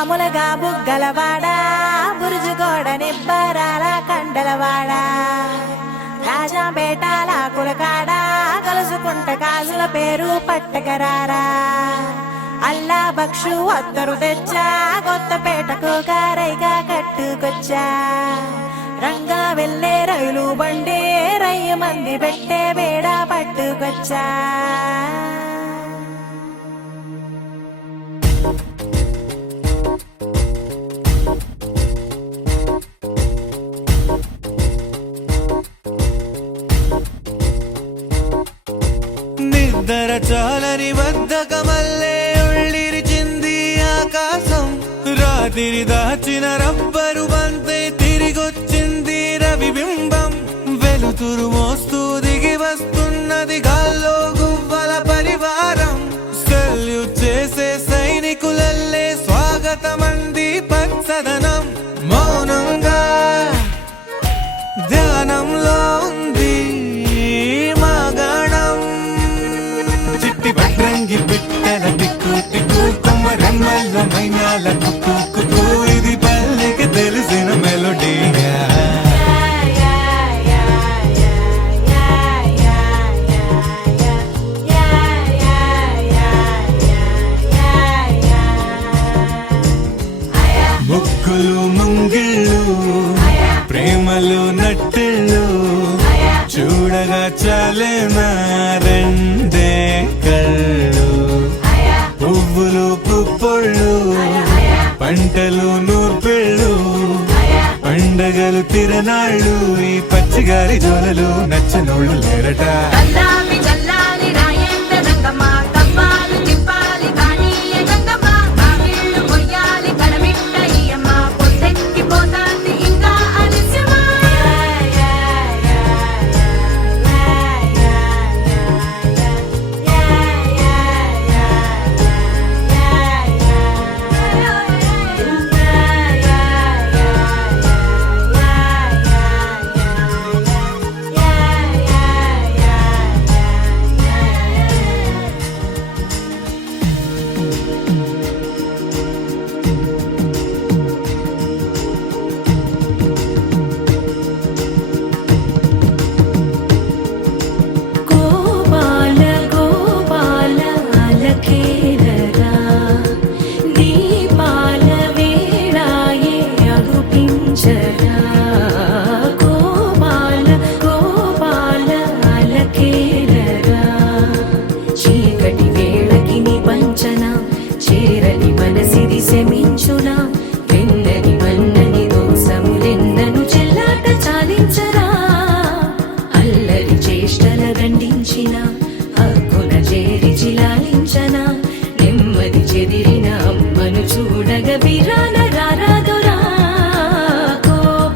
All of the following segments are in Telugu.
మామూలుగా బుగ్గలవాడా బురుజుగోడ నిబ్బరాల కండలవాడా రాజాపేటాల కులకాడా కలుసుకుంట కాజుల పేరు పట్టకరారా అల్లా బక్షు అత్తరు తెచ్చా కొత్తపేటకు కారైగా కట్టుకొచ్చా రంగా వెళ్ళే రైలు బండి రయ్య మంది పెట్టే బేడ పట్టుకొచ్చా నిద్ర చాలని బద్ధకమల్లే ఉళ్ళిరిచింది ఆకాశం రాత్రి దాచిన రబ్బరు బంతే తిరిగొచ్చింది రవిబింబం వెలుతురు మోస్తూ దిగి వస్తున్నది గాల్లో గువ్వల పరివారం సెల్యూట్ చేసే సైనికులల్లే స్వాగతమంది పచ్చదనం మౌనంగా ధ్యానంలో ఉంది పట్రంగి బిట్టల టిక్కు టిక్కు కుమ్మరెమ్మల మైనాల కుక్కు కుక్కు ఇది పల్లెకి తెలిసిన మెలోడీగా ముగ్గులు ముంగిళ్ళు ప్రేమలు నట్టిళ్ళు చూడగా చాలేనా రెండే కళ్ళు పువ్వులు పుప్పొళ్ళు పంటలు నూర్పిళ్ళు పండగలు తిరనాళ్ళు ఈ పచ్చిగారి జోలలు నచ్చనోళ్ళు లేరట చెదిరిన అమ్మను చూడగ విరాన రారాదురా కోపాల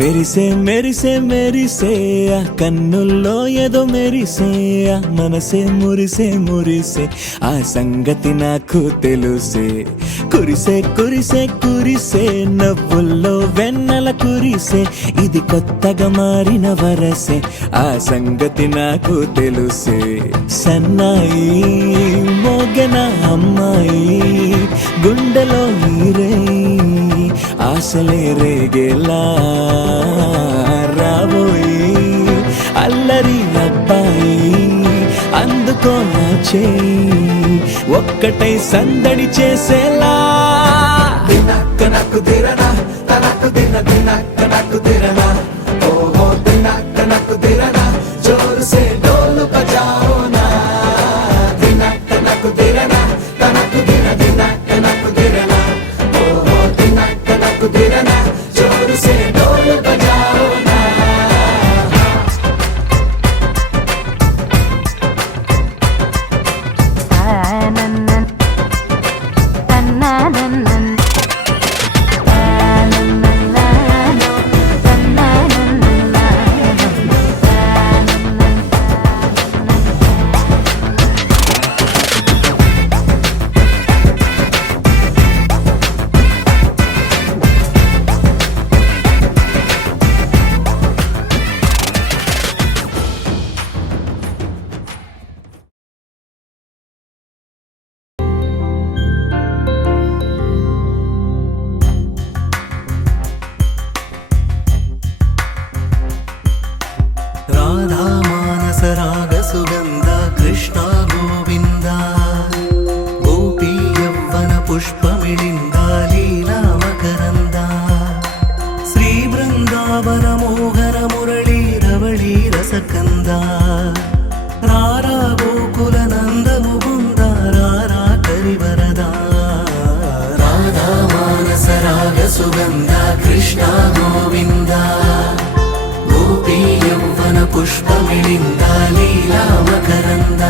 మెరిసే మెరిసే మెరిసే ఆ కన్నుల్లో ఏదో మెరిసే ఆ మనసే మురిసే మురిసే ఆ సంగతి నాకు తెలుసే కురిసే కురిసే కురిసే నవ్వుల్లో వెన్నెల కురిసే ఇది కొత్తగా మారిన వరసే ఆ సంగతి నాకు తెలుసే సన్నాయి మోగన అమ్మాయి గుండెలో నీరే ఆశలే రేగేలా రాబోయి అల్లరి అబ్బాయి అందుకో నా చేయి ఒక్కటై సందడి చేసేలా దినక్క నక్కు దిరనా తనకు దిన దినక్క నక్కు దిరనా ఓహో దినక్క నక్కు దిరనా జోరు సే డోలు బజాओ నా దినక్క నక్కు దిరనా తనకు దిన దినక్క నక్కు దిరనా ఓహో దినక్క నక్కు దిరనా జోరు సే డోలు బజాओ నా రాధా మానస రాగ సుగంధ కృష్ణ గోవింద గోపీ యవ్వన పుష్పమిళింద లీలా మకరంద శ్రీ బృందావన మోహన మురళీ రవళీ రసకంద రారా గోకుల నంద ముకుంద రారా కరివరద రాధా మానస రాగ సుగంధ కృష్ణ గోవింద గోపీ యవ్వన పుష్పమిళింద లీలా మకరంద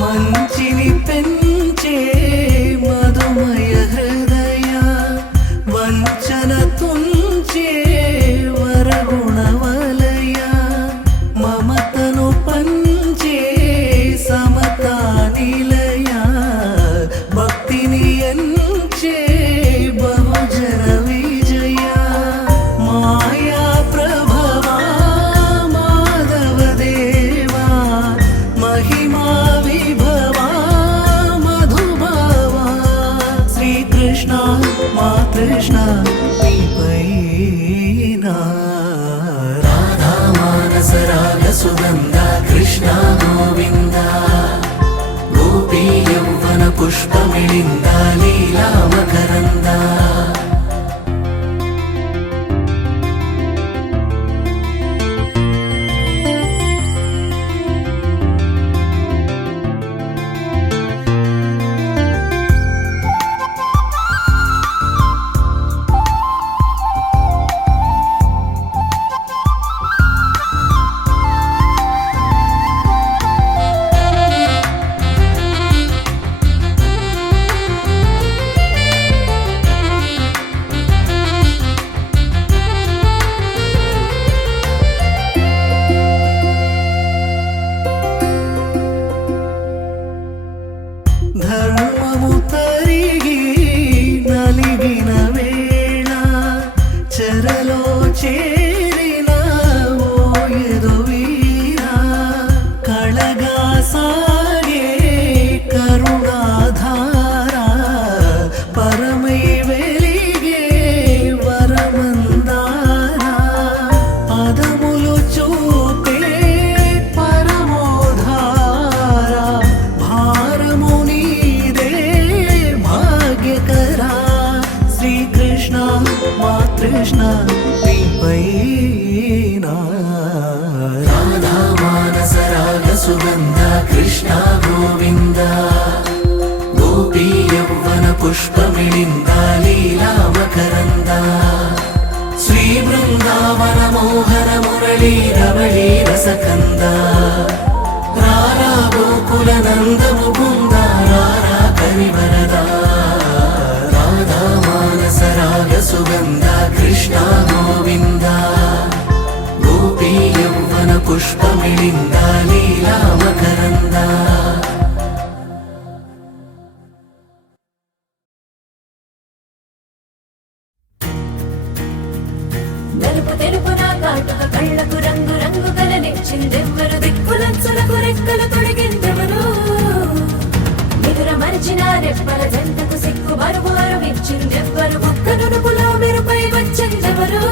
మంచిని పెంచే మధుమయ హృదయ వంచన తుంచే వరగుణవలయ మమతను పంచే సమతా నిలయ భక్తిని ఎంచే బహుజన విజయ మాయా ప్రభవా మాధవ దేవా మహిమా విభవా మధుభావా శ్రీకృష్ణ మా కృష్ణ నీపైనా రాధా మానస రాగ సుగంధ కృష్ణ గోవింద గోపీ యవ్వన పుష్పమిళింద లీలా మకరంద నా రాధా మానస రాగ సుగంధ కృష్ణ గోవింద గోపీ యౌవన పుష్పమిళింద లీలా మకరంద శ్రీ బృందావన మోహన మురళీ రవళీ రసకంద రారా గోకుల నంద ముకుంద రారా కరివరద రాధా మానస రాగ సుగంధ కృష్ణ గోవింద గోపీ యౌవన పుష్పమిళింద లీలా మకరంద నలుపు తెలుపున కాటుక కళ్ళకు రంగు రంగు కలనిచ్చిందెవ్వరు దిక్కులంచులకు రెక్కలు తొడిగిందెవరు నిదుర మరిచిన రెప్పల జంటకు సిక్కు మరుమారు ఇచ్చిందెవ్వరు ఒక్క నునుపులో మెరుపై వచ్చిందెవరు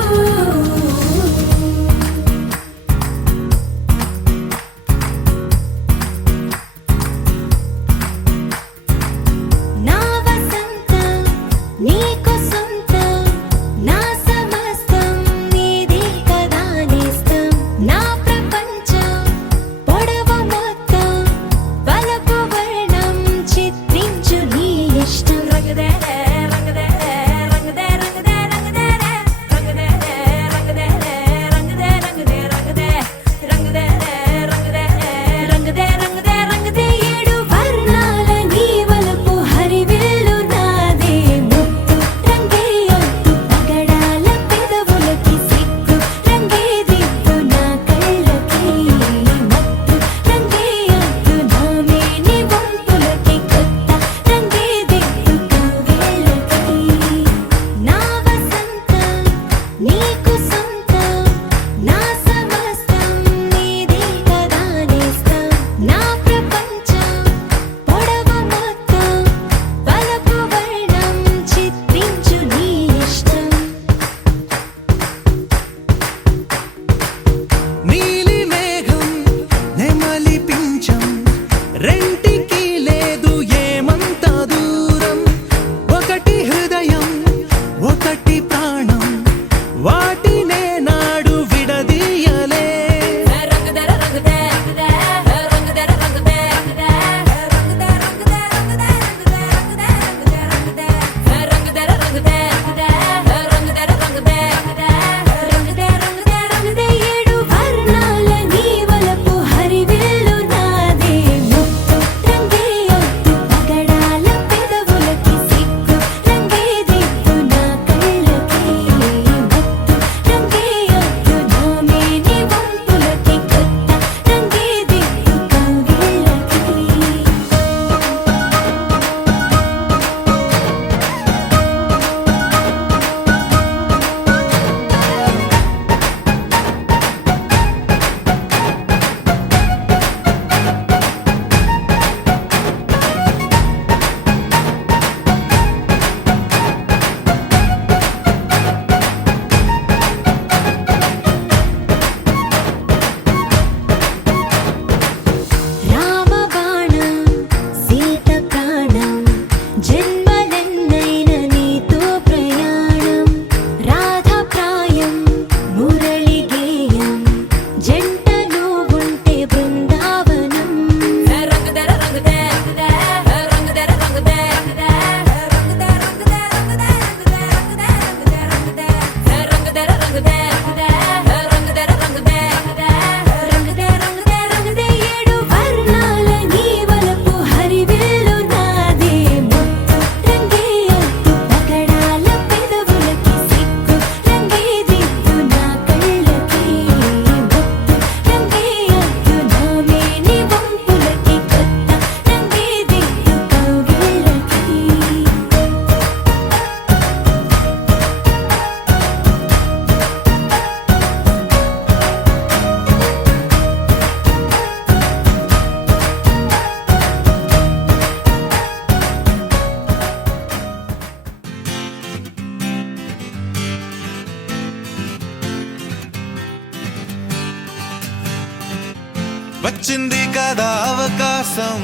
వచ్చింది కదా అవకాశం,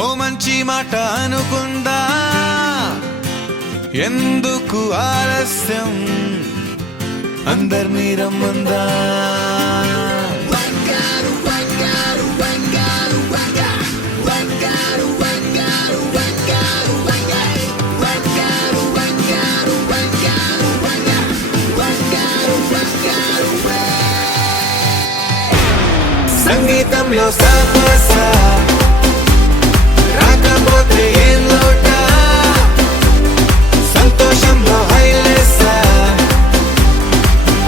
ఓ మంచి మాట అనుకుందా, ఎందుకు ఆలస్యం, అందర్నీ రమ్మందా సంగీతంలో సాపస రాకపోతే ఏం లోట సంతోషంలో హైలెస్స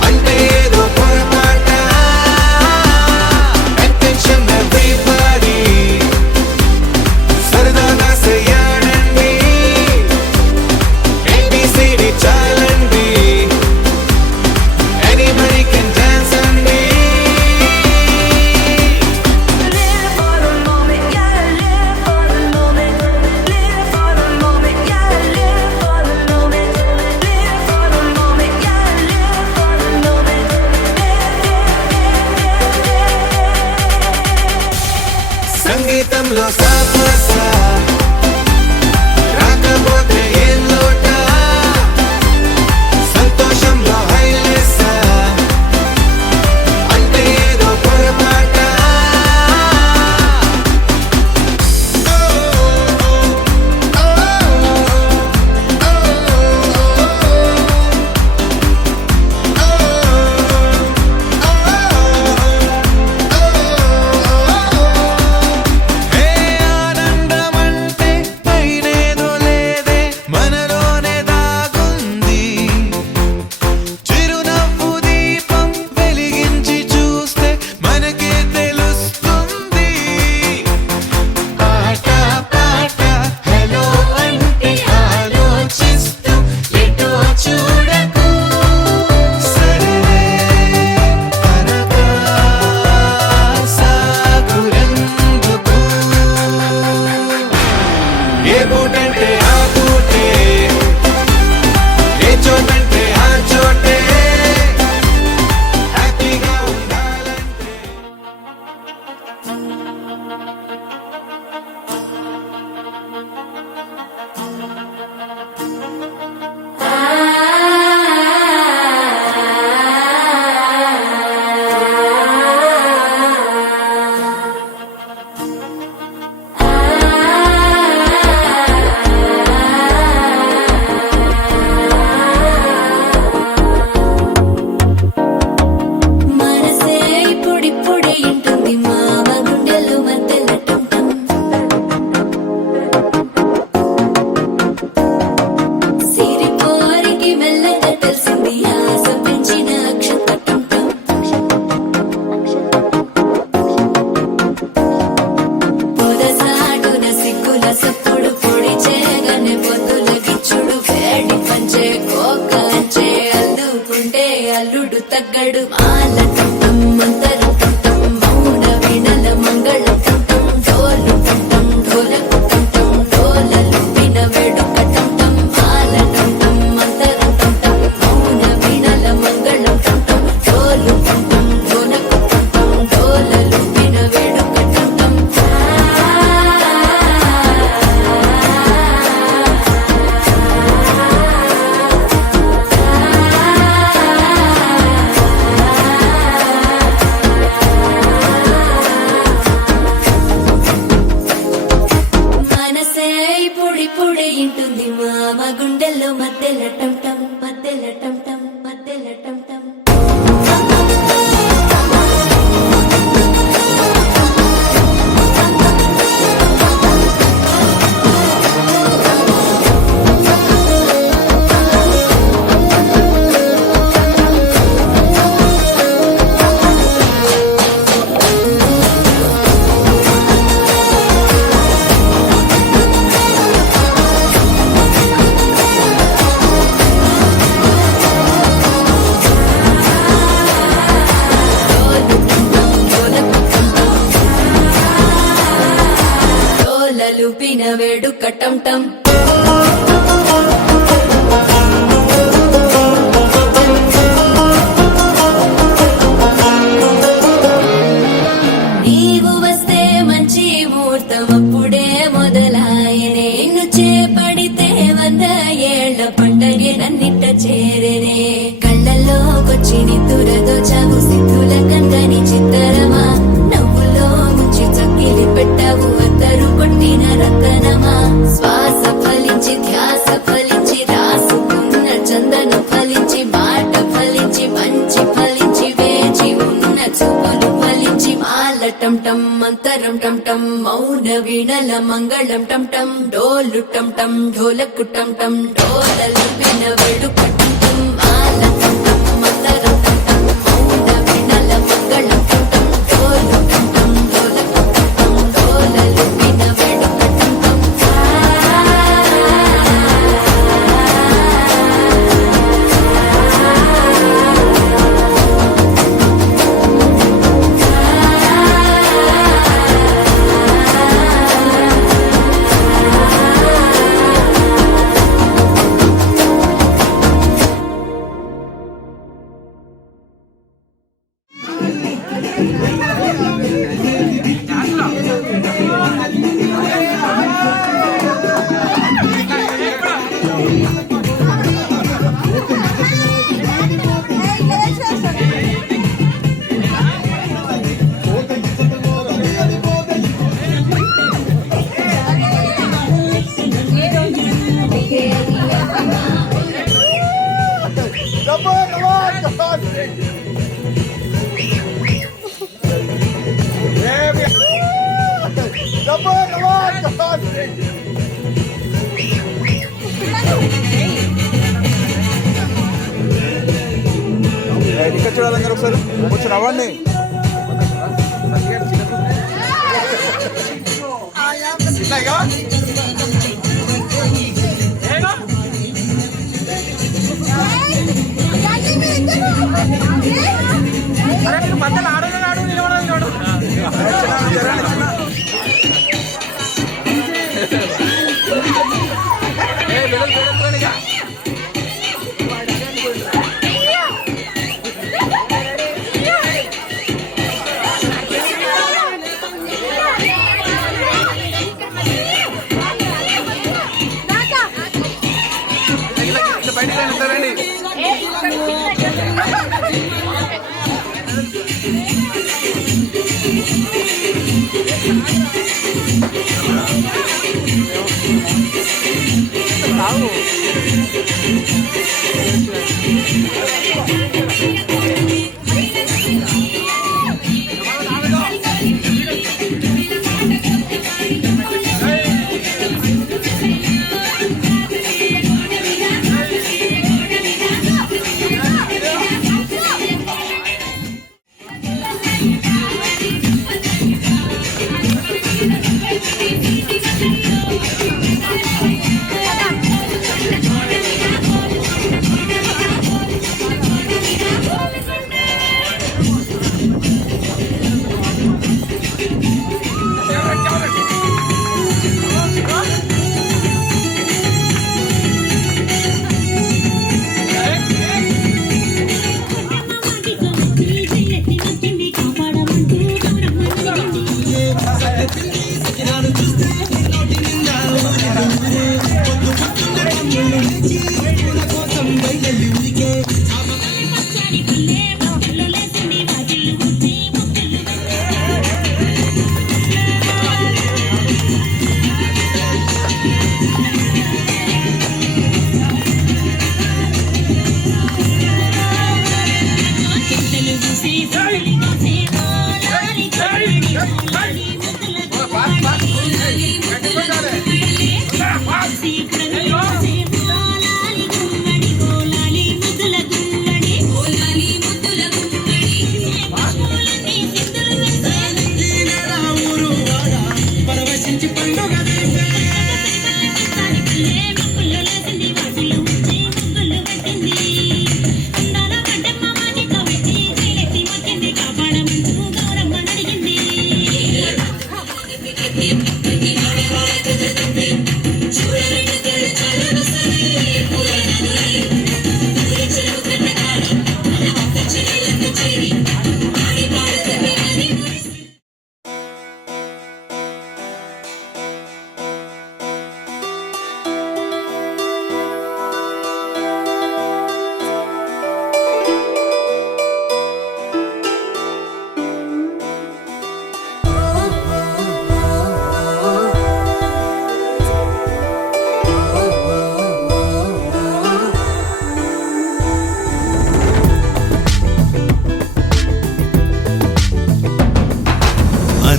అంటే ఏదో పొరపాట అటెన్షన్ ఎవ్రీబడీ సరదాగా చెయ్యాడండి ABCD చాలండి ఎనీబడీ కెన్ డాన్స్ అండి Live for the moment, yeah, live for the moment. Live for the moment, yeah, live for the moment. Live for the moment, yeah, live for the moment. సంగీతంలో సాపస రాకపోతే ఏం లోట సంతోషంలో హైలెస్స అంటే ఏదో పొరపాట ఏ ఆనందమంటే పైనేదో లేదే మనలోనే దాగుంది చిరునవ్వు దీపం వెలిగించి చూస్తే మనకే తెలుస్తుంది ఆట పాట హలో అంటే ఆలోచిస్తూ ఎటో చూడకు సరే అనగా సాగురెందుకు ఏ బూటంటే ఆ బూటే ఏ చోటంటే ఆ చోటే హ్యాపీగా ఉండాలంటే మనసే ఇప్పుడిప్పుడే ఇంటుంది మామ గుండెలు మధ్యలో టంటం. సిరిపోరికి మెల్లగా తెలిసింది ఆశ పెంచిన అక్షత టంటం. పొదసాటున సిగ్గుల సప్పుడు పొడి చేయగానే పొద్దుల గిచ్చుడు వేడి పంచే కోకంచే అల్లుకుంటే అల్లుడు తగ్గడు మాల టంటం మంతరం టంటం మౌన వినల మంగళ టంటం డోలు టంటం ఢోలకు టంటం డోలలు విన వేడుక టంటం మాల టంటం మంతరం టంటం మౌన వినల మంగళ టంటం డోలు టంటం ఢోలకు టంటం డోలలు విన వేడుక టంటం. మనసే ఇప్పుడిప్పుడే ఇంటుంది మామ గుండెల్లో మధ్యలో టంటం మధ్యలో టంటం మధ్యలో టంటం. లుపిన వేడుక టంటం. నీవు వస్తే మంచి ముహూర్తం అప్పుడే మొదలాయనే నిన్ను చేపడితే 100 ఏళ్ల పండగే నన్నిట్ట చేరనే కళ్ళలోకొచ్చి నిద్దురదోచావు సిద్ధుల కందని చిత్తరమా నవ్వులో ముంచి చక్కిలి పెట్టావు అద్దరు కొట్టిన రతనమా శ్వాస ఫలించి ధ్యాస ఫలించి రాసుకున్న చందను ఫలించి మాట ఫలించి మంచి ఫలించి వేచి ఉన్న చూపులు ఫలించి మాల టం టం మంతరం టం టం మౌన వీణల మంగళం టం టం డోలు టం టం ఢోలకు టం టం డోలలు విన వేడుక టం టం మాల టం టం మంతరం టం టం మౌన వీణల మంగళం టం టం డోలు టం టం ఢోలకు టం టం డోలలు విన వేడుక టం టం ఇక్కడ చూడాలందరూ ఒకసారి కొంచెం అవ్వండి.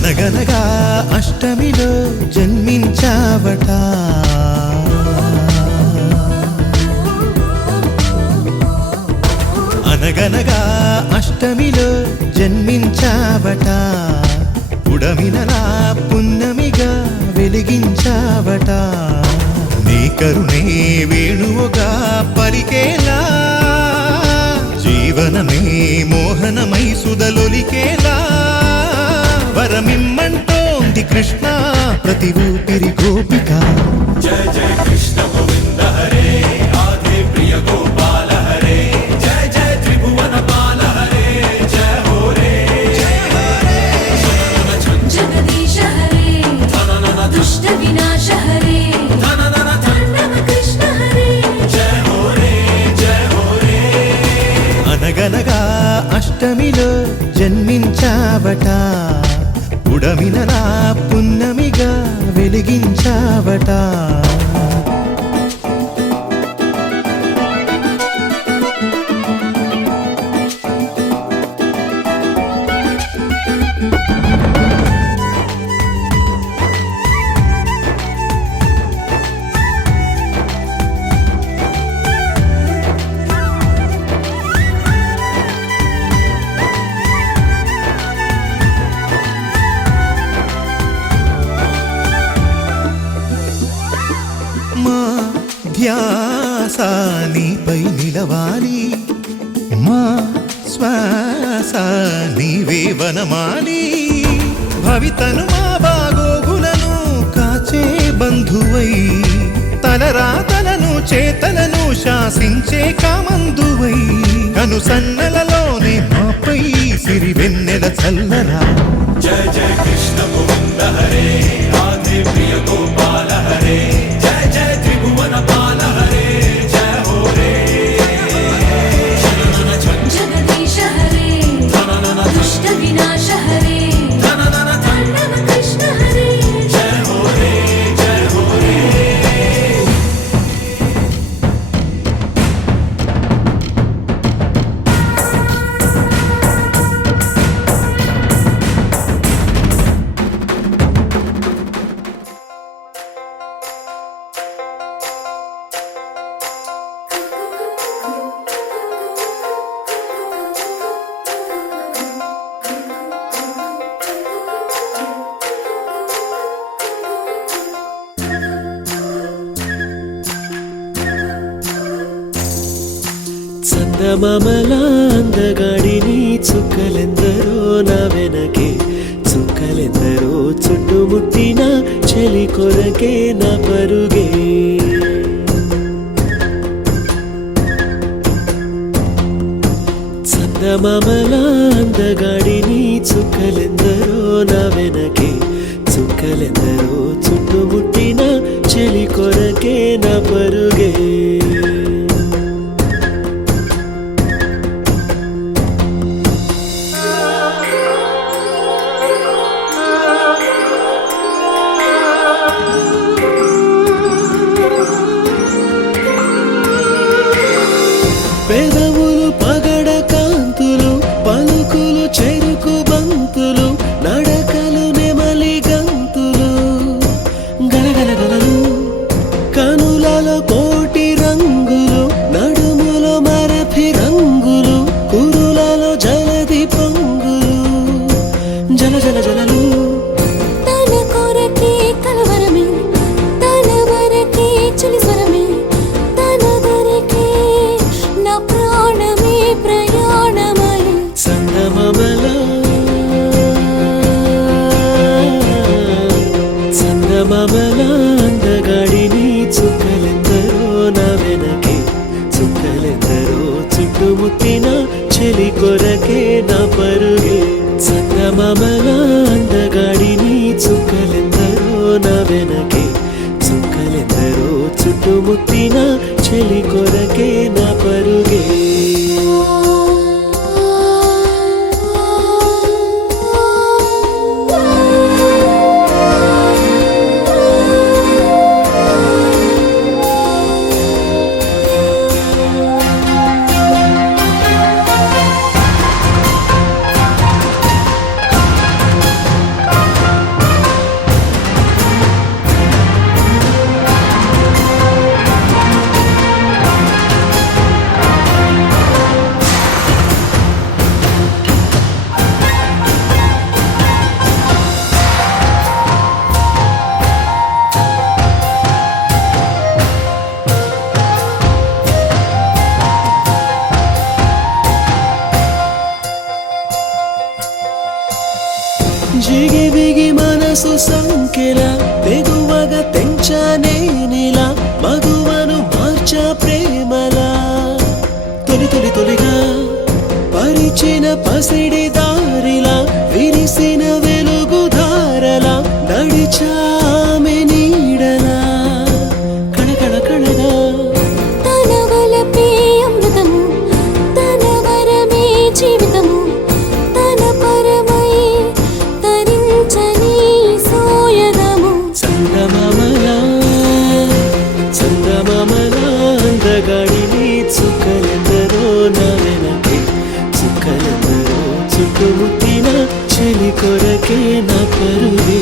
అనగనగా అష్టమిలో జన్మించావట అనగనగా అష్టమిలో జన్మించావట ఉడమినలా పున్నమిగా వెలిగించావట నీ కరుణే వేణువుగా పలికేలా జీవనమే మోహనమై సుధలొలికేలా వరమిమ్మంటోంది కృష్ణ ప్రతి ఊపిరి గోపిక జయ జయ కృష్ణ గోవింద హరే ఆది ప్రియ గోపాల హరే జయ జయ త్రిభువన పాల హరే జయ హో రే జగదీశ హరే దుష్ట వినాశ హరే తాండవ కృష్ణ హరే జయ హో రే అనగనగా అష్టమిలో జన్మించావట ఉడమినలా పున్నమిగా వెలిగించావట మా ధ్యాస నీపై నిలవాలి మా శ్వాస నీవే వనమాలి భవితను మా బాగోగులను కాచే బంధువై తలరాతలను చేతలను శాసించే కామందువై కను సన్నలలోనే మాపై సిరి వెన్నెల చల్లరా జయ జయ కృష్ణ గోవింద హరే ఆది ప్రియ గోపాల హరే జయ జయ త్రిభువన పాల హరే జయ హో రే జగదీశ హరే దుష్ట వినాశ హరే తాండవ కృష్ణ హరే జయ హో రే జయ హో రే చందమామల అందగాడిని చుక్కలెందరో నా వెనకే చుక్కలెందరో చుట్టుముట్టిన చెలి కొరకే నా పరుగే చందమామల అందగాడిని చుక్కలెందరో నా వెనకే చుక్కలెందరో చుట్టుముట్టిన చెలి కొరకే నా పరుగే పెదవులు పగడ కాంతులు పలుకులు చెరుకు బంతులు నడకలు నెమలి గంతులు గలగలగలలు కనులలో కోటి రంగులు నడుములో మరఫి రంగులు కురులలో జలది పొంగులు జల జల జలలు తన కొరకే కలవరమే తన వరకే చలి స్వరమే తన దొరికే నా ప్రాణమే ప్రయాణమై చందమామల అందగాడిని చుక్కలెందరో నా వెనకే చుక్కలెందరో చుట్టుముట్టిన చెలి కొరకే నా పరుగే చందమామల అందగాడిని చుక్కలెందరో నా వెనకే చుక్కలెందరో చుట్టుముట్టిన చెలి కొరకే నా పరుగే జిగిబిగి మనసు సంఖ్యలా తెగువగా తెంచానే నీలా మగువను మార్చా ప్రేమలా తొలి తొలి తొలిగా పరిచిన పసిడి దారిలా విరిసిన వెలుగు ధారలా నడిచామె నీడలా కణకణ కణగా తన వలపే అమృతము తన వరమే జీవితము తన పరమై తరించని సోయగము చందమామలా చందమామలా అందగాడిని చుక్కలెందరో నా వెనకే చుక్కలెందరో చుట్టుముట్టిన చెలి కొరకే నా పరుగే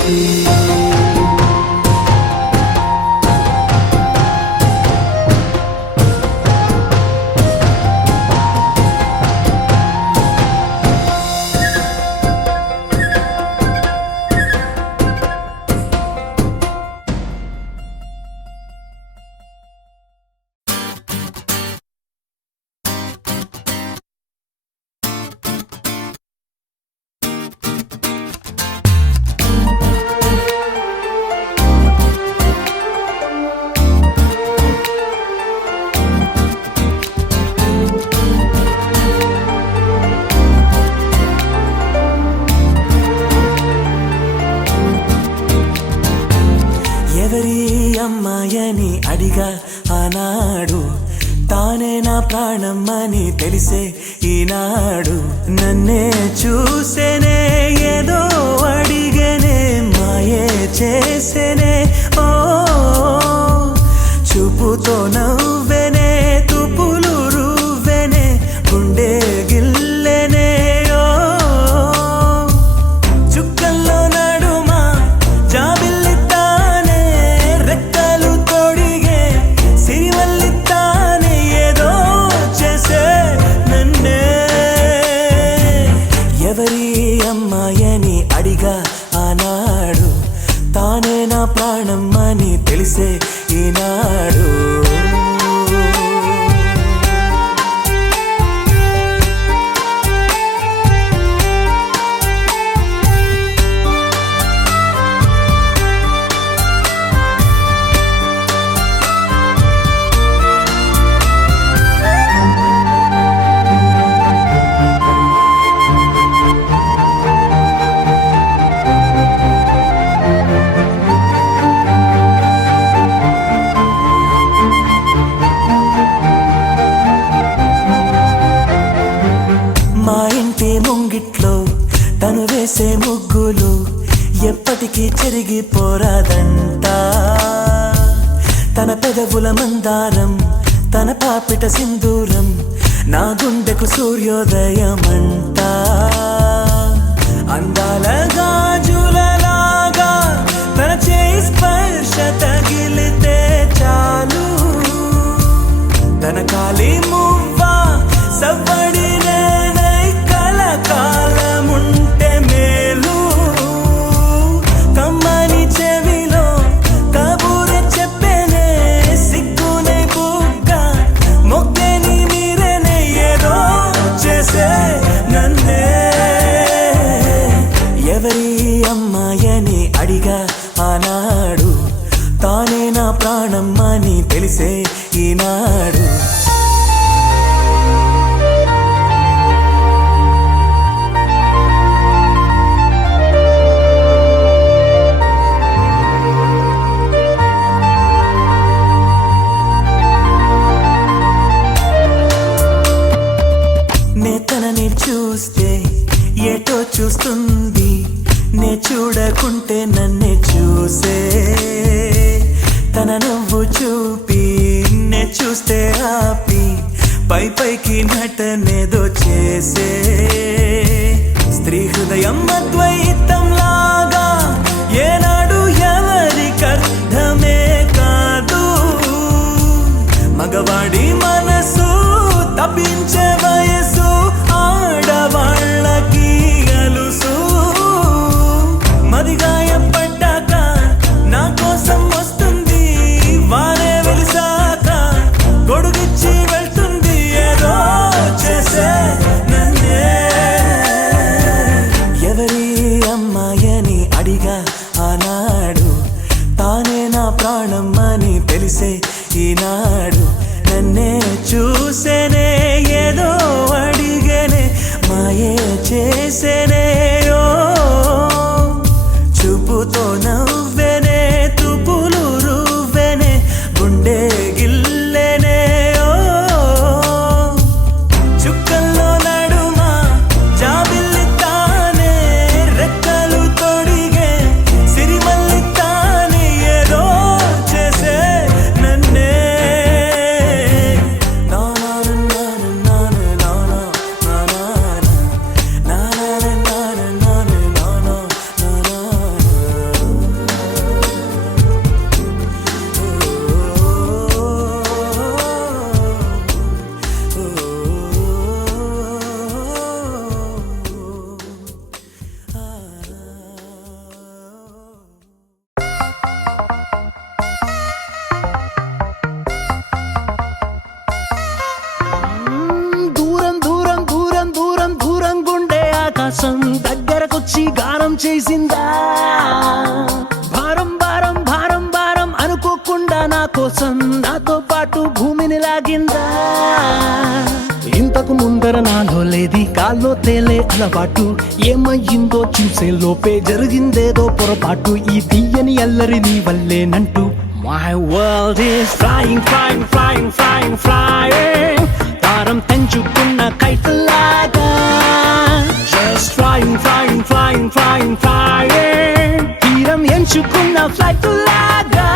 ఎవరి అమ్మాయని అడిగా ఆనాడు తానే నా ప్రాణం అని తెలిసే ఈనాడు నన్నే చూసేనే ఏదో అడిగేనే మాయే చేసేనే ఓ చూపుతో నవ్వెనే తుపులు రువ్వెనే గుండె గిల్లెనే ఓ చుక్కల్లో నడుమా జాబిల్లితానే రెక్కలు తొడిగే సిరివల్లితానే ఏదో చేసే నన్నే ఎవరి అమ్మాయని అడిగా ఆనాడు తానే నా ప్రాణం అని తెలిసే ఈనాడు మా ఇంటి ముంగిట్లో తను వేసే ముగ్గులు ఎప్పటికీ చెరిగిపోరాదంట తన పెదవుల మందారం తన పాపిట సింధూరం నా గుండెకు సూర్యోదయమంట అందాల గాజులలాగా తన చేయి స్పర్శ తగిలితే చాలు తన కాలి మువ్వా సవ్వడి నేనై కలకాలముంటే మేలు కమ్మని చెవిలో కబూరె చెప్పేనే సిగ్గునే బుగ్గ మొగ్గని మీరేనే ఏదో చేసే నన్నే ఎవరి అమ్మాయని అడిగా ఆనాడు తానే నా ప్రాణం అని తెలిసే ఈనాడు నేతనని చూస్తే ఏటో చూస్తుంది నే చూడకుంటే నన్నే చూసే తన నవ్వు చూపి నే చూస్తే ఆపి పై పైకి నటనేదో చేసే స్త్రీ హృదయం అద్వైతం లాగా ఏనాడు ఎవరికర్థమే కాదు మగవాడి మనసు తప్పించే వయసు ఆడవాళ్ళకి అలుసు మదిగాయపడ్డాక నా కోసం వస్తుంది వారే వెలిసాక గొడుగిచ్చి వెళ్తుంది ఏదో చేసే నన్నే ఎవరి అమ్మాయని చేసేనే ఓ చూపుతో నవ్వెనే తుపులు రువ్వెనే గుండె గిల్లెనే ఓ చుక్కల్లో నడుమా జాబిల్లి తానే రెక్కలు తొడిగే సిరిమల్లి తానే ఏదో చేసే నన్నే దూరం దూరం దూరం దూరం దూరం గుండె ఆకాశం దగ్గరకొచ్చి గానం చేసిందా భారం భారం భారం భారం అనుకోకుండా నా కోసం నాతో పాటు భూమిని లాగిందా ఇంతకు ముందర నాలో లేది కాల్లో తేలే అలవాటు ఏమయ్యిందో చూసే లోపే జరిగిందేదో పొరపాటు ఈ తీయని అల్లరి నీ వల్లేనంటూ My world is flying, flying, flying, flying, flying. తారం తెంచుకున్న కైతలాగా Just flying, flying, flying, flying, flying. తీరం ఎంచుకున్న ఫ్లైట్ లాగా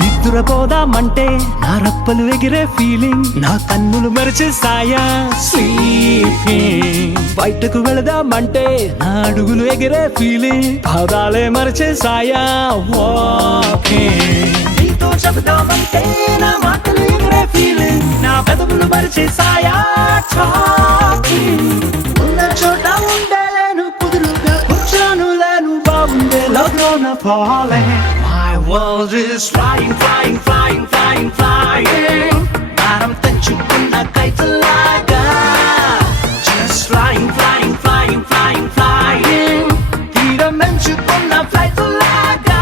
నిద్రపోదామంటే నా రప్పలు ఎగిరే ఫీలింగ్ నా కన్నులు మెరిచేసాయా స్లీపింగ్ బయటకు వెళదామంటే నా అడుగులు ఎగిరే ఫీలింగ్ పాదాలే మరిచేసాయా వాకింగ్ నీతో చెబుదామంటే నా మాటలు ఎగిరే ఫీలింగ్ నా పెదవులు మరిచేసాయా టాకింగ్ ఉన్న చోట ఉండలేను కుదురుగా కూర్చోను లేను బాగుండే లోన పోలే My world is flying, flying, flying, flying, flying. భారం తెంచుకున్న కైతలాగా Just flying, flying, flying, flying, flying. తీరం ఎంచుకున్న ఫ్లైట్ లాగా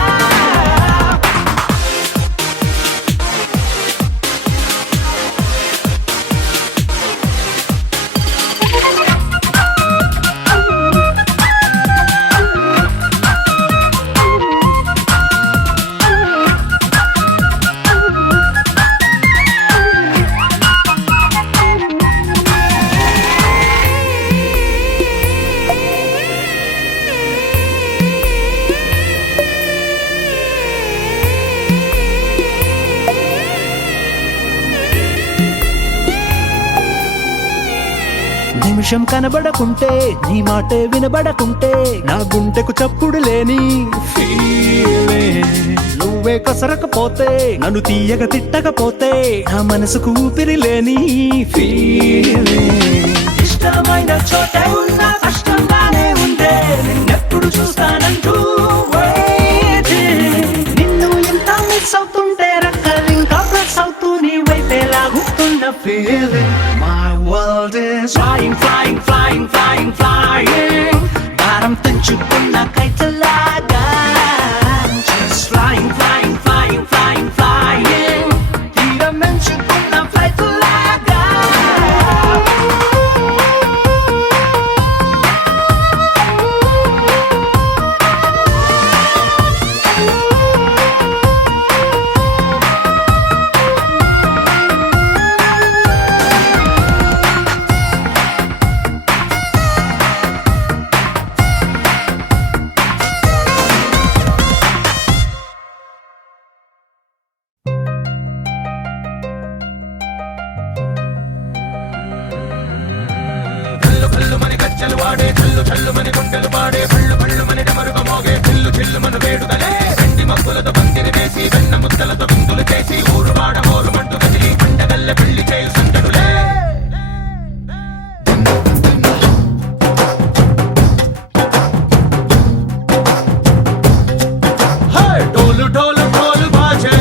నిమిషం కనబడకుంటే నీ మాటే వినబడకుంటే నా గుండెకు చప్పుడు లేని ఫీలింగ్ నువ్వే కసరకపోతే నన్ను తీయగ తిట్టకపోతే నా మనసుకు ఊపిరి లేని ఫీలింగ్ ఇష్టమైన చోటే ఉన్న కష్టంగానే ఉందే నిన్నెప్పుడు చూస్తానంటూ waiting. నిన్ను ఎంత మిస్ అవుతుంటే రక్కలు ఇంకా ప్లస్ అవుతూ నీ వైపే లాగుతున్న feeling My world is flying, flying, flying, flying, flying. భారం తెంచుకున్న కైతలాగా Just flying, flying, flying, flying, flying. తీరం ఎంచుకున్న ఫ్లైట్ లాగా గజ్జలు వాడే చల్లు చల్లు మని గుండెలు పాడే పళ్ళు పళ్ళు మని డమరుగ మోగే చిల్లు చిల్లు మన వేడుదలే వెండి మబ్బులతో పందిరి వేసి వెన్న ముద్దలతో విందులు చేసి ఊరు వాడ మోరు మంటు కదిలి పండగల్ల పెళ్లి చేయు సందడులే ఢోలు ఢోలు ఢోలు బాజే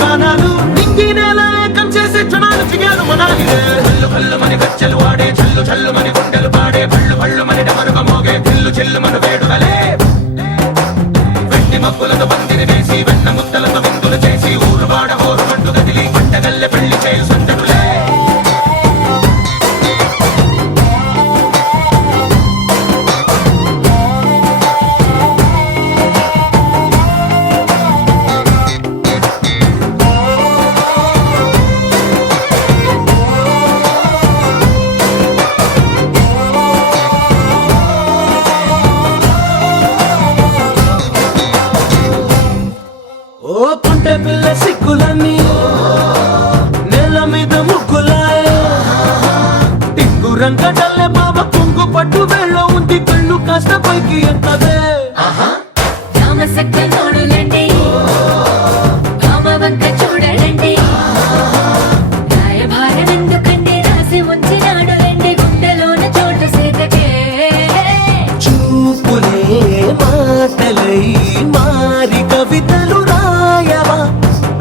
గానాలు నింగి నేల ఏకం చేసే క్షణాలు చిగాలు మనాలిదే కళ్ళు కళ్ళు మని గజ్జలు వాడే చల్లు చల్లు మని గుండెలు పాడే పళ్ళు పళ్ళు మని డమరుగ మోగే చిల్లు చిల్లు మన వేడుదలే వెండి మబ్బులతో పందిరి వేసి వెన్న ముద్దలతో విందులు చేసి ఊరు వాడ హోరు మంటు గదిలి పంటగల్లె పెళ్లి చేయు సందడులే ఓ పుంటె పిల్ల సిక్కులన్నీ నేల మీద ముగ్గులాయే టింగు రంగడల్లే బాబ కుంగు పట్టు వేళ్ళ ఉంది కళ్ళు కాస్త పైకి ఎత్తదే రామసక్క నోడులండి రామవంక చూడలండి రాయభారం ఎందుకండి రాసి ఉంచినాడు రండి గుండెలోన చోటు సీతకే చూపులే మాటలై మారి కవితలు రాయవా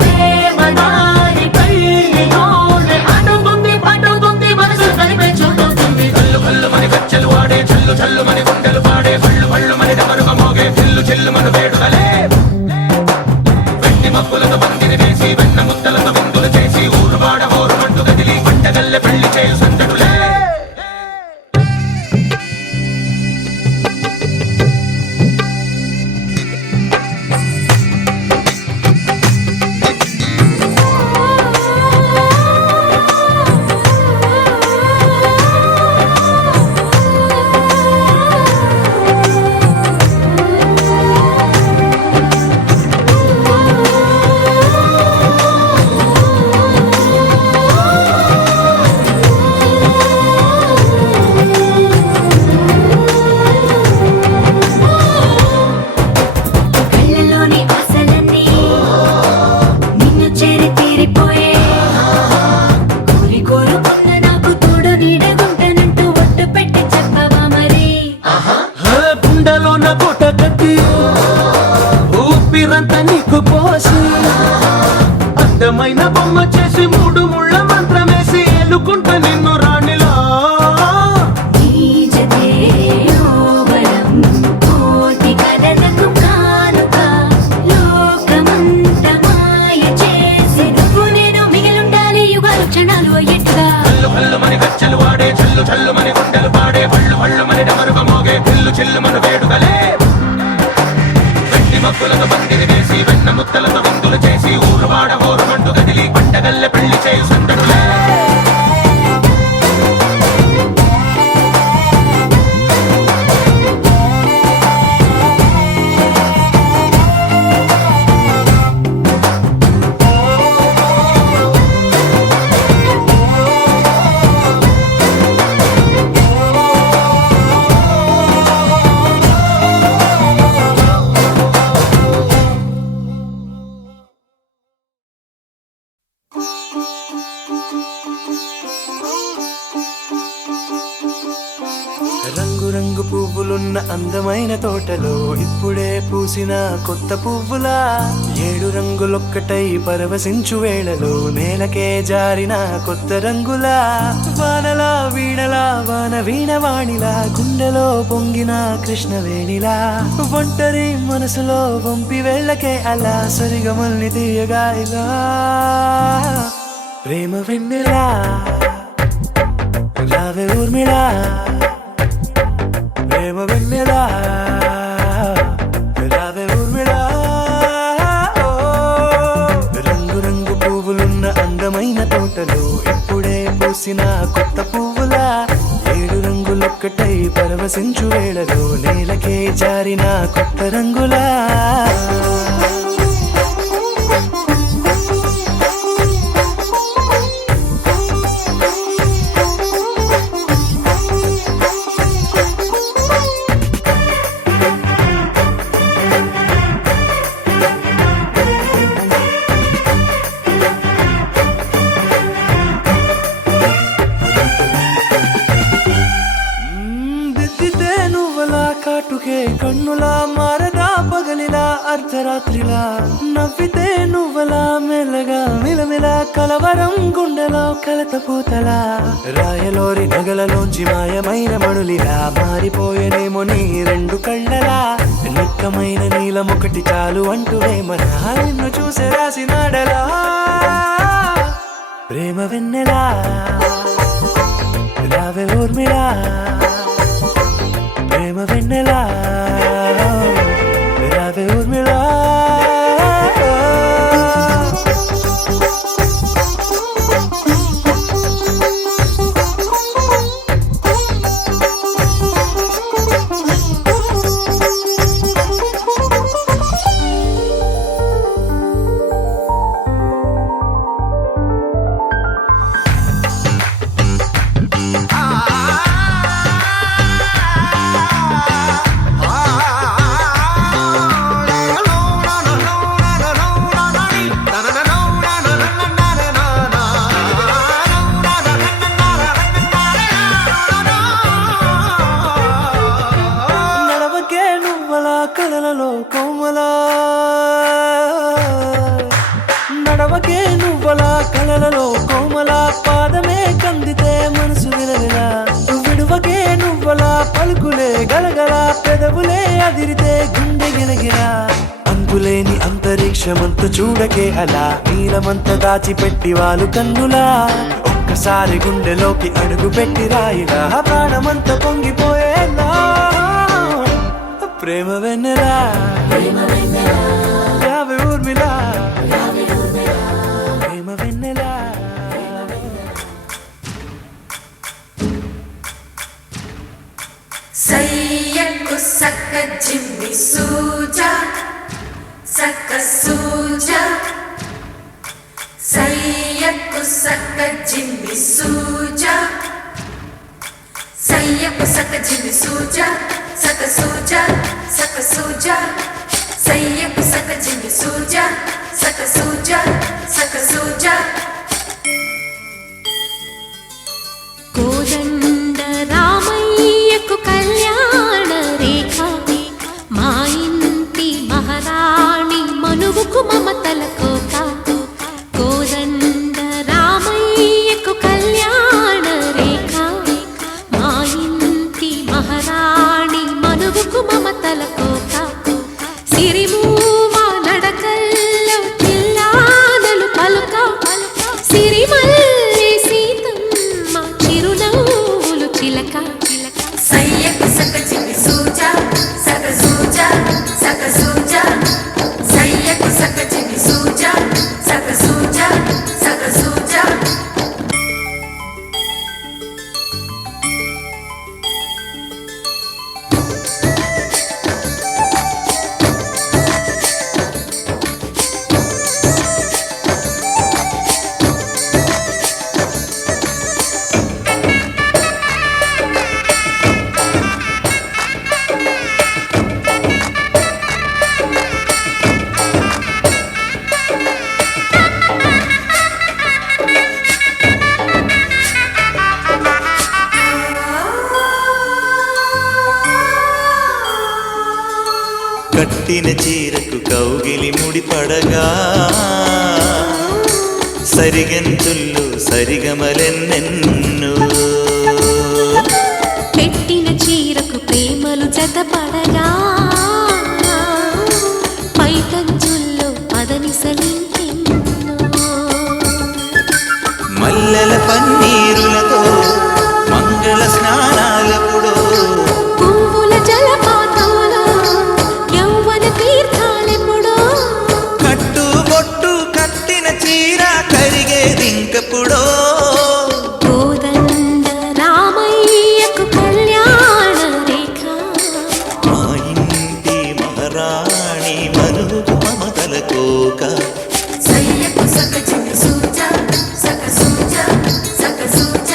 ప్రేమ దారి పెళ్లిలోనే అడుగుంది పట్టుకుంది మనసు కలిపే చూడుతుంది కళ్ళు కళ్ళు మని గజ్జలు వాడే చల్లు చల్లు మని గుండెలు పాడే పళ్ళు పళ్ళు మని డమరుగ మోగే చిల్లు చిల్లు మన వేడుదలే వెండి మబ్బులతో పందిరి వేసి వెన్న ముద్దలతో విందులు చేసి ఊరు వాడ హోరు మంటు గదిలి పంటగల్లె పెళ్లి చేయు సందడులే కళ్ళలోని ఆశలన్నీ నిన్ను చేరి తీరిపోయే కోరి కోరుకున్న నాకు తోడు నీడగుంటానంటూ ఒట్టు పెట్టి చెప్పవా మరి గుండెలోన కోట కట్టి ఊపిరంతా నీకు పోసి అందమైన బొమ్మ చేసి మూడు ముళ్ళ మంత్రమేసి ఎలుకుంటా నిన్ను రాణిలా నీజతే యోవరం కోటి కలలకు కానుక లోకమంత మాయ చేసి నువ్వు నేను మిగిలుండాలి యుగాలు క్షణాలు అయ్యేట్టుగా కళ్ళు కళ్ళు మని గజ్జలు వాడే చల్లు చల్లు మని గుండెలు పాడే పళ్ళు పళ్ళు మని డమరుగ మోగే చిల్లు చిల్లు మన వేడుదలే వెండి మబ్బులతో పందిరి వేసి వెన్న ముద్దలతో విందులు చేసి ఊరు వాడ హోరు మంటు గదిలి పంటగల్లె పెళ్లి చేయు సందడులే రంగు రంగు పువ్వులున్న అందమైన తోటలో ఇప్పుడే పూసిన కొత్త పువ్వులా 7 రంగులొక్కటై పరవశించు వేళలో నేలకే జారిన కొత్త రంగులా వానలా వీణలా వాన వీణవాణిలా గుండెలో పొంగిన కృష్ణవేణిలా ఒంటరి మనసులో వంపి వెళ్ళకే అలా సరిగమల్ని తీయగా ఇలా ప్రేమ వెన్నెలా రావే ఊర్మిళా ప్రేమ వెన్నెలా రావే ఊర్మిళా రంగు రంగు పువ్వులున్న అందమైన తోటలో ఇప్పుడే పూసిన కొత్త పువ్వులా 7 రంగులొక్కటై పరవశించు వేళలో నేలకే జారిన కొత్త రంగులా కాటుకే కన్నులా మారదా పగలిలా అర్ధరాత్రిలా నవ్వితే నువ్వలా మెల్లగా వెన్నెల కలవరం గుండెలో కలత పూతలా రాయలోరి నగలలోంచి మాయమైన మణులిలా మారిపోయేనేమో నీ రెండు కళ్ళలా నిక్కమైన నీలమొకటి చాలు అంటూ వేమనా నిన్ను చూసే రాసినాడలా ప్రేమ వెన్నెలా రావే ఊర్మిళా ప్రేమ వెన్నెలా రావే ఊర్మిళా కలలలో కోమలా నడవకే నువ్వలా కలలలో కోమలా పాదమే కందితే మనసు విలవిలా విడువకే నువ్వలా పలుకులే గలగల పెదవులే అదిరితే గుండె గిలగిలా అంతులేని అంతరిక్షమంత చూడకే అలా నీలమంత దాచిపెట్టి వాళ్ళు కన్నులా ఒక్కసారి గుండెలోకి అడుగు పెట్టి రాయిలా ప్రాణమంత పొంగిపోయేలా ప్రేమ వెన్నెలా రావే ఊర్మిళా ప్రేమ వెన్నెలా సయ్యకు సక్క జిమ్మి సూజా సక్క సూజా సయ్యకు సక్క జిమ్మి సూజా సయ్యకు సక్క జిమ్మి సూజా సక్క సూజా సక్క సూజా సయ్యకు సక్క జిమ్మి సూజా సక్క సూజా సక్క సూజా కోదండ రామయ్యకు కళ్యాణ రేఖ మా ఇంటి మహారాణి మనువుకు మమతల కోక కోదండ రామయ్యకు కళ్యాణ రేఖ మా ఇంటి మహారాణి మనువుకు మమతల కోక సిరిమూవా నడకల్లో చిల్లాదలు పలుక సిరిమల్లె సీతమ్మ చిరునవ్వులు చిలక సయ్యకు సక జిమ్మి సూజా సక సూజా సక సూజా సయ్యకు సక జిమ్మి సూజా సక సూజా సక సూజా కట్టిన చీరకు కౌగిలి ముడిపడగా సరిగంతుల్లో సరిగమలెన్నెన్ను పెట్టిన చీరకు ప్రేమలు జతపడగా పైకంచుల్లో పదనిసలింకెన్నో మల్లెల పన్నీరులతో మంగళ స్నానాలపుడో పువ్వుల జలపాతంలో యౌవన తీర్థాలెప్పుడో కట్టు బొట్టు కట్టిన చీర కరిగేదింకపుడో కోదండ రామయ్యకు కళ్యాణ రేఖ మా ఇంటి మహారాణి మనుగు మమతల కోక సయ్యకు సక జిమ్మి సూజా సక సూజా సక సూజా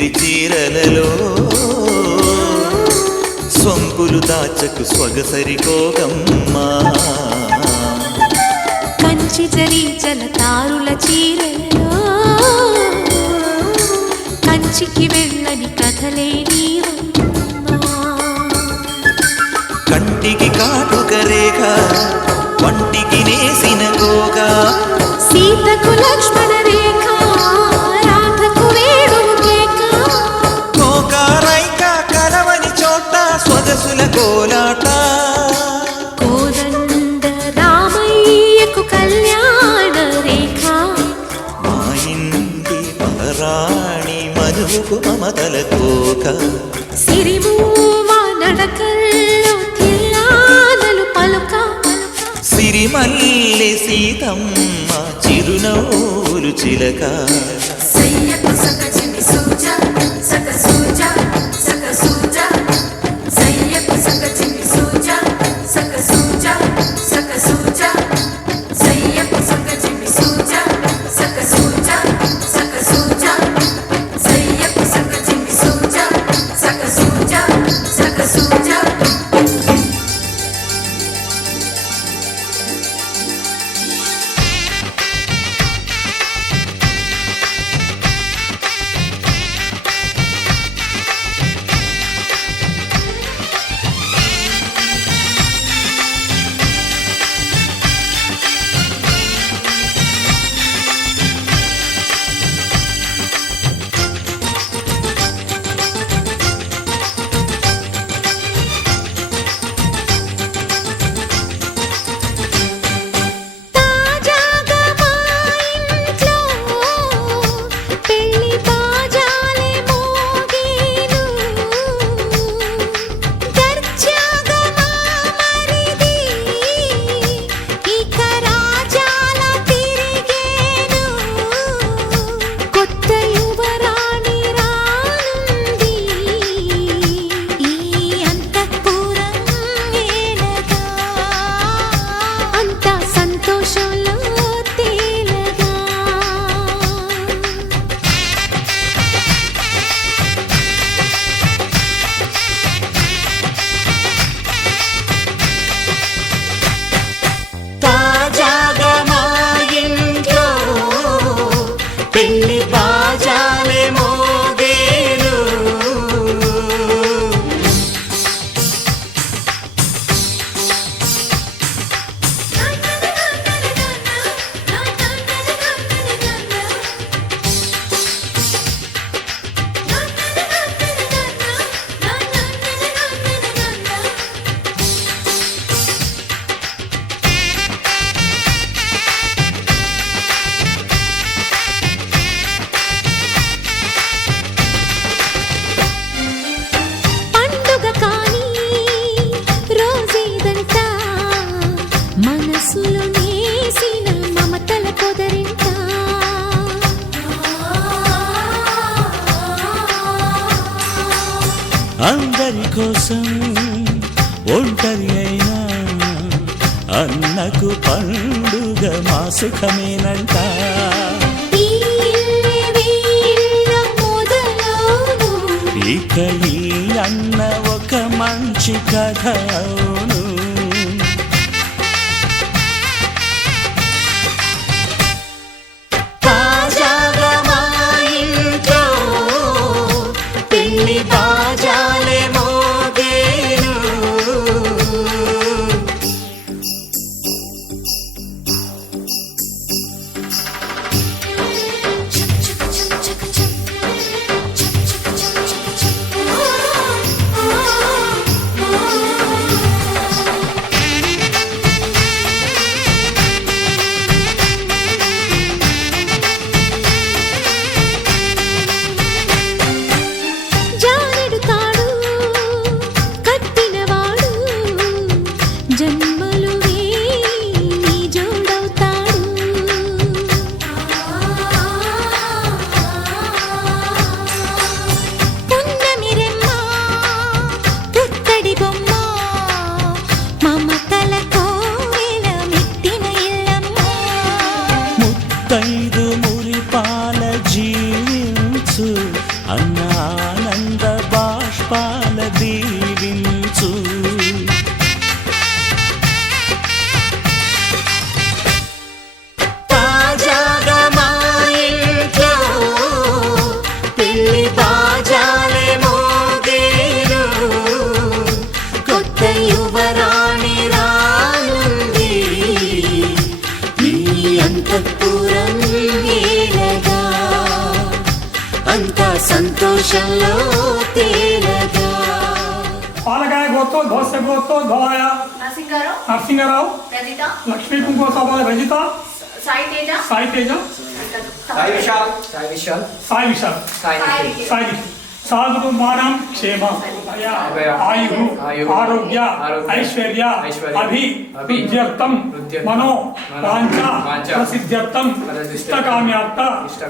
సింగిరి చీరలలో సొంపులు దాచకు సొగసరికోగమ్మా కంచి జరి జలతారుల చీరలో కంచికి వెళ్ళని కథలే నీవమ్మా కంటికి కాటుక రేఖ వంటికి నేసిన గోగా సీతకు లక్ష్మణ రేఖ రాధకు వేణువు కేక కోకారైక కలవని చోట స్వదసుల కోలాట కోదండ రామయ్యకు కళ్యాణ రేఖ మా ఇంటి మహారాణి మనువుకు మమతల కోక సిరిమూవ నడకల్లో తిల్లానలు పలుక సిరిమల్లె సీతమ్మ చిరునవ్వులు చిలక సయ్యకు సక చిమి సూజ సక సూజ సక సూజ సయ్యకు సక చిమి సూజ సక సూజ సక సూజ సయ్యకు సక చిమి సూజ సక సూజ సక సూజ సయ్యకు సక చిమి సూజ సక సూజ సక సూజ తాజాగా మా ఇంట్లో పెళ్లి బాజాలే మోగేను దర్జాగా మా మరిది ఇక రాజాల తిరిగేను కొత్త యువరాణి రానుంది ఈ అంతఃపురం ఏలగా అంతా సంతోషంలో తేలగా తాజాగా మా ఇంట్లో పెళ్లి బాజాలే మోగేను పండుగ కానీ రోజేదంట మనసులో నేసిన మమతల పొదరింట అందరి కోసం ఒంటరి అయినా అన్నకు పండుగ మా సుఖమేనంట ఈ ఇల్లే వీళ్ళ మొదలవును ఇక ఈ అన్న ఒక మంచి కథ అవును తాజాగా మా ఇంట్లో పెళ్లి బాజాలే మోగేను జానెడు తాడు కట్టినవాడు జన్మలు వేయి జోడవుతాడు పున్నమి రెమ్మ పుత్తడి బొమ్మ మమతల కోవెల మెట్టిన ఇల్లమ్మ ముత్తైదు మురిపాల జీవించు అన్న అంతఃపురం నీలగా అంతా సంతోషంలో తేలగా పాలకాయ గోత్రోద్భవ గోత్రోద్భవాయ నరసింగారావు లక్ష్మీ కుంకుమ సభ రజిత సాయి తేజ సాయి విశాల్ సాయి సాధుమానం క్షేమ ఆయు ఆరోగ్య ఐశ్వర్య అభివృద్ధ్యర్థం మనో వాంఛ ప్రసిద్ధ్యర్థం ఇష్టకామ్యార్థ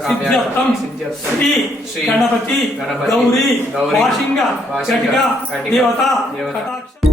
సిద్ధ్యర్థం శ్రీ గణపతి గౌరీ వాషింగ జటిక దేవత కటాక్ష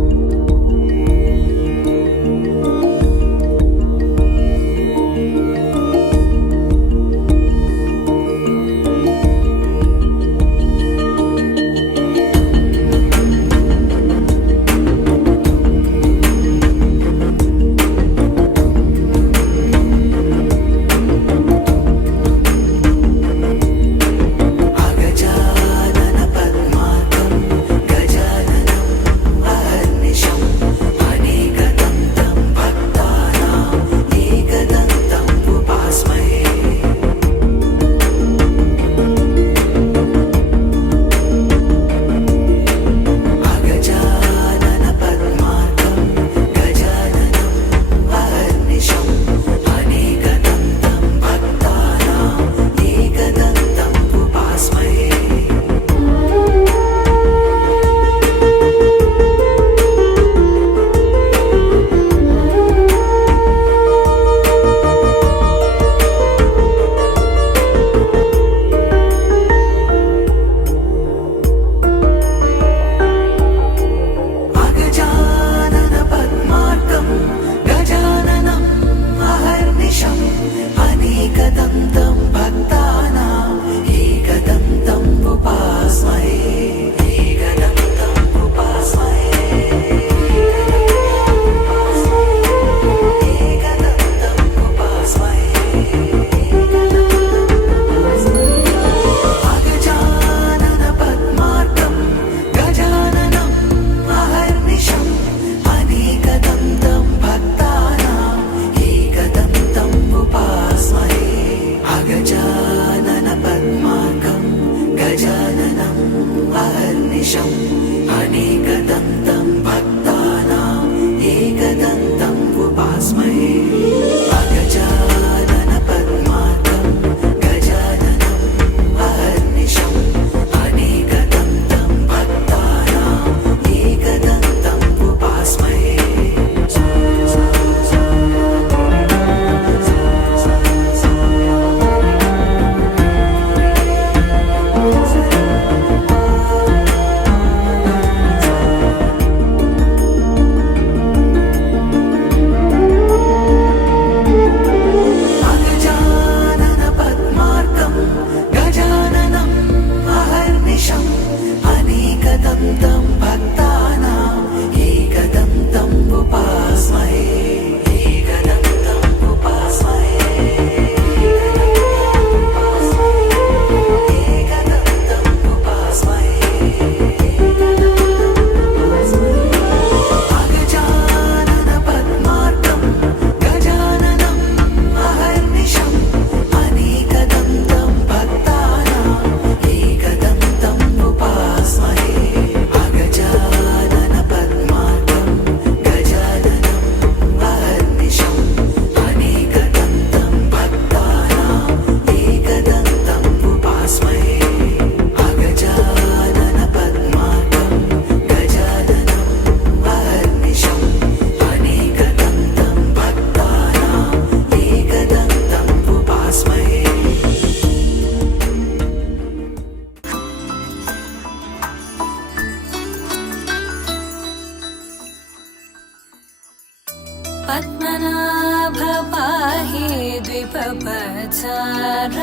पद्मनाभ पाहि द्विपपचार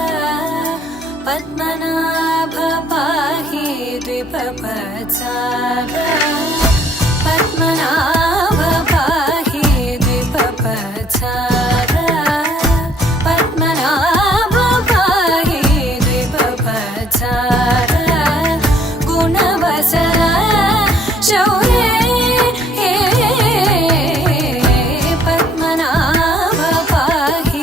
पद्मनाभ पाहि द्विपपचार पद्मनाभ पाहि द्विपपचार पद्मनाभ पाहि द्विपपचार गुणवसर शौर्ये पद्मनाभ पाहि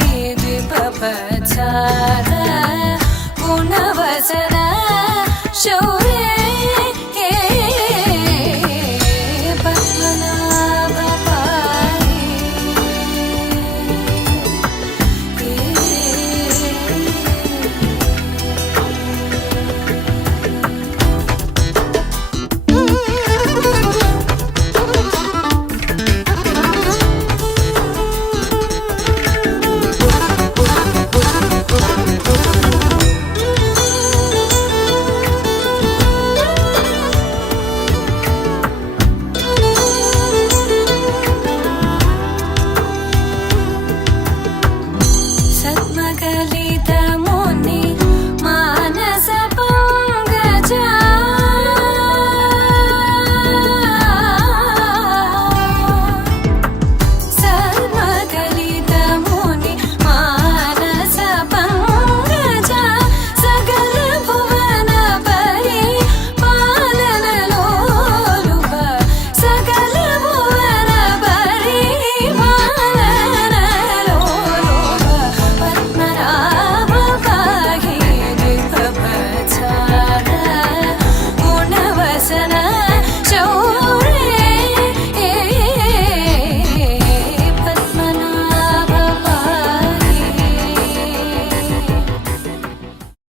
శౌర్యే పద్మనాభ పాహి సద్మగలిత